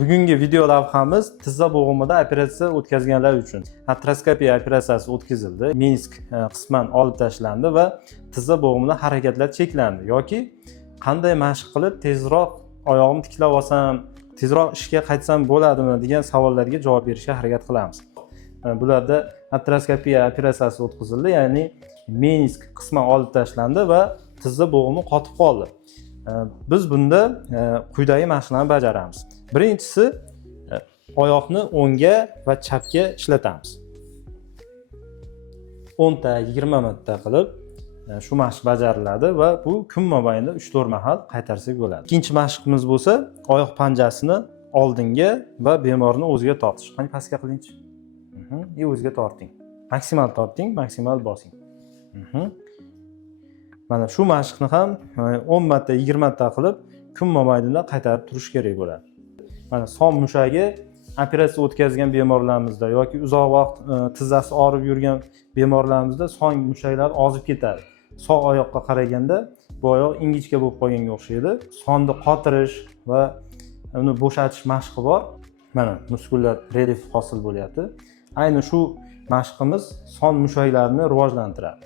Bugungi video lavhamiz tizza bo'g'imida operatsiya o'tkazganlar uchun. Artroskopiya operatsiyasi o'tkazildi. Minsk qisman olib tashlandi va tizza bo'g'imida harakatlar cheklandi yoki qanday mashq qilib tezroq oyog'imni tiklab olsam, tezroq ishga qaytsam bo'ladimi degan savollarga javob berishga harakat qilamiz. Bularda artroskopiya operatsiyasi o'tkazildi, ya'ni Minsk qisman olib tashlandi va tizza bo'g'imi qotib qoldi. Biz bunda quyidagi mashqlarni bajaramiz. Birinchisi, oyoqni o'ngga va chapga ishlatamiz. 10 ta, 20 marta qilib shu mashq bajariladi va bu kun mobaynida 3-4 mahal qaytarsak bo'ladi. Ikkinchi mashqimiz bo'lsa, oyoq panjasini oldinga va bemorni o'ziga tortish. Qani pastga qilingchi. O'ziga torting. Maksimal torting, maksimal bosing. Mana shu mashqni ham 10 marta, 20 marta qilib kun mobaynida qaytarib turish kerak bo'ladi. Mana son mushagi operatsiya o'tkazgan bemorlarimizda yoki uzoq vaqt tizzasi og'rib yurgan bemorlarimizda son mushaklar ozib ketadi. Sog' oyoqqa qaraganda bu oyoq ingichka bo'lib qolganga o'xshaydi. Sonni qotirish va uni bo'shatish mashqi bor. Mana muskullar relief hosil bo'lyapti. Ayni shu mashqimiz son mushaklarini rivojlantiradi.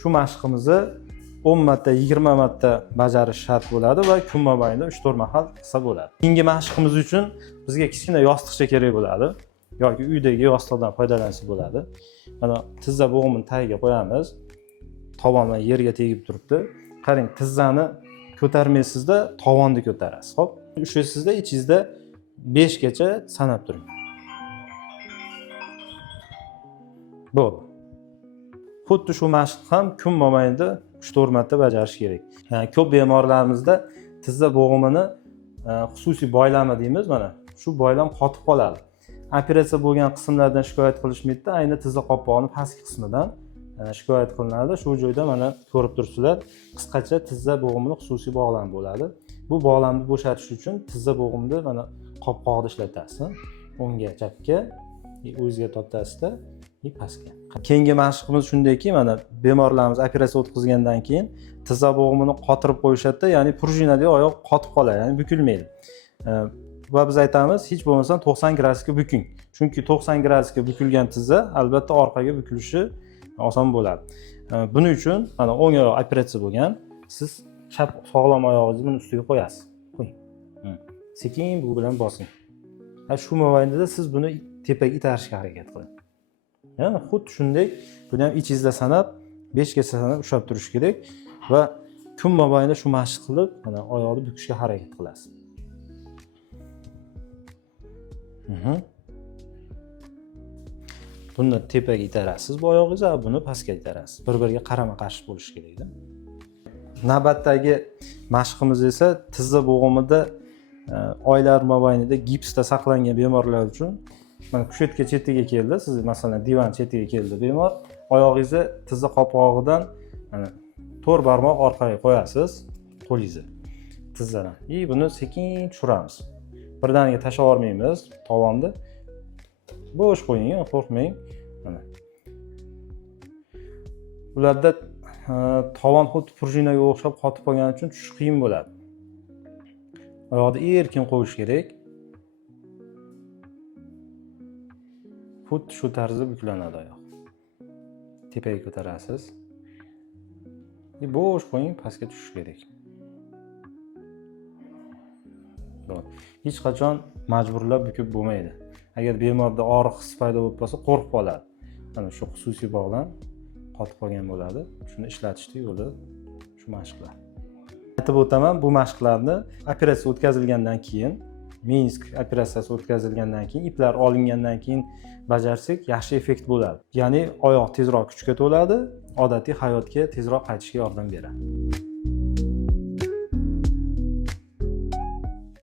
Shu mashqimizni 10 marta, 20 marta bajarish shart bo'ladi va kun mobaynida 3-4 mahal qilsa bo'ladi. Keyingi mashqimiz uchun bizga kichkina yostiqcha kerak bo'ladi yoki uydagi yostiqdan foydalansa bo'ladi. Mana tizza bo'g'imini tagiga qo'yamiz. Tovonlar yerga tegib turibdi. Qarang, tizzani ko'tarmaysizda, tovonni ko'tarasiz. Xo'p, ushlaysizda ichingizda 5 gacha sanab turing. Bo'ldi. Xuddi shu mashq ham kun mobaynida 3-4 marta bajarish kerak. Ko'p bemorlarimizda tizza bo'g'imini xususiy boylami deymiz, mana shu boylam qotib qoladi. Operatsiya bo'lgan qismlardan shikoyat qilishmaydi, ayni tizza qopqog'ining pastki qismidan shikoyat qilinadi. Shu joyda mana ko'rib turibsizlar, qisqacha tizza bo'g'imini xususiy bog'lam bo'ladi. Bu bog'lamni bo'shatish uchun tizza bo'g'imni mana qopqog'ida ishlatasiz. O'ngga, chapga, o'ziga tortasizda, pastga. Keyingi mashqimiz shundayki, mana bemorlarimiz operatsiya o'tkazgandan keyin tizza bo'g'imini qotirib qo'yishadi, ya'ni prujinada oyoq qotib qoladi, ya'ni bukilmaydi. Va biz aytamiz, hech bo'lmasa 90 gradusga buking. Chunki 90 gradusga bukilgan tizza albatta orqaga bukilishi oson bo'ladi. Buning uchun mana o'ng oyoq operatsiya bo'lgan, siz chap sog'lom oyog'ingizni ustiga qo'yasiz. Qo'ying. Sekin bu bilan bosing. Shu mobaynida siz buni tepaga itarishga harakat qiling. Yana xuddi shunday, buni ham ichingizda sanab, 5 gacha sanab ushlab turish kerak va kun mobaynida shu mashq qilib, mana oyoqni bukishga harakat qilasiz. Buni tepaga itarasiz bu oyog'ingizni, buni pastga itarasiz. Bir-biriga qarama-qarshi bo'lishi kerak-da. Navbatdagi mashqimiz esa tizza bo'g'imida oylar mobaynida gipsda saqlangan bemorlar uchun. Mana kushetka chetiga keldi, siz masalan divan chetiga keldi bemor, oyog'ingizni tizza qopqog'idan mana 4 barmoq orqaga qo'yasiz, qo'lingizni tizzadan. Buni sekin tushiramiz. Birdaniga tashlab olmaymiz tovonni. Bo'sh qo'ying, qo'rqmang. Mana. Ularda tovon xuddi prujinaga o'xshab qotib qolgani uchun tushish qiyin bo'ladi. Oyoqni erkin qo'yish kerak. Xuddi shu tarzda buklanadi oyoq. Tepaga ko'tarasiz. Bo'sh qo'ying, pastga tushish kerak. Hech qachon majburlab bukib bo'lmaydi. Agar bemorda og'riq his paydo bo'lib qolsa, qo'rqib qoladi. Mana shu xususiy bog'lan qotib qolgan bo'ladi. Shuni ishlatishda yo'li shu mashqlar. Aytib o'taman, bu mashqlarni operatsiya o'tkazilgandan keyin, Minsk operatsiyasi o'tkazilgandan keyin, iplar olingandan keyin bajarsak, yaxshi effekt bo'ladi. Ya'ni oyoq tezroq kuchga to'ladi, odatiy hayotga tezroq qaytishga yordam beradi.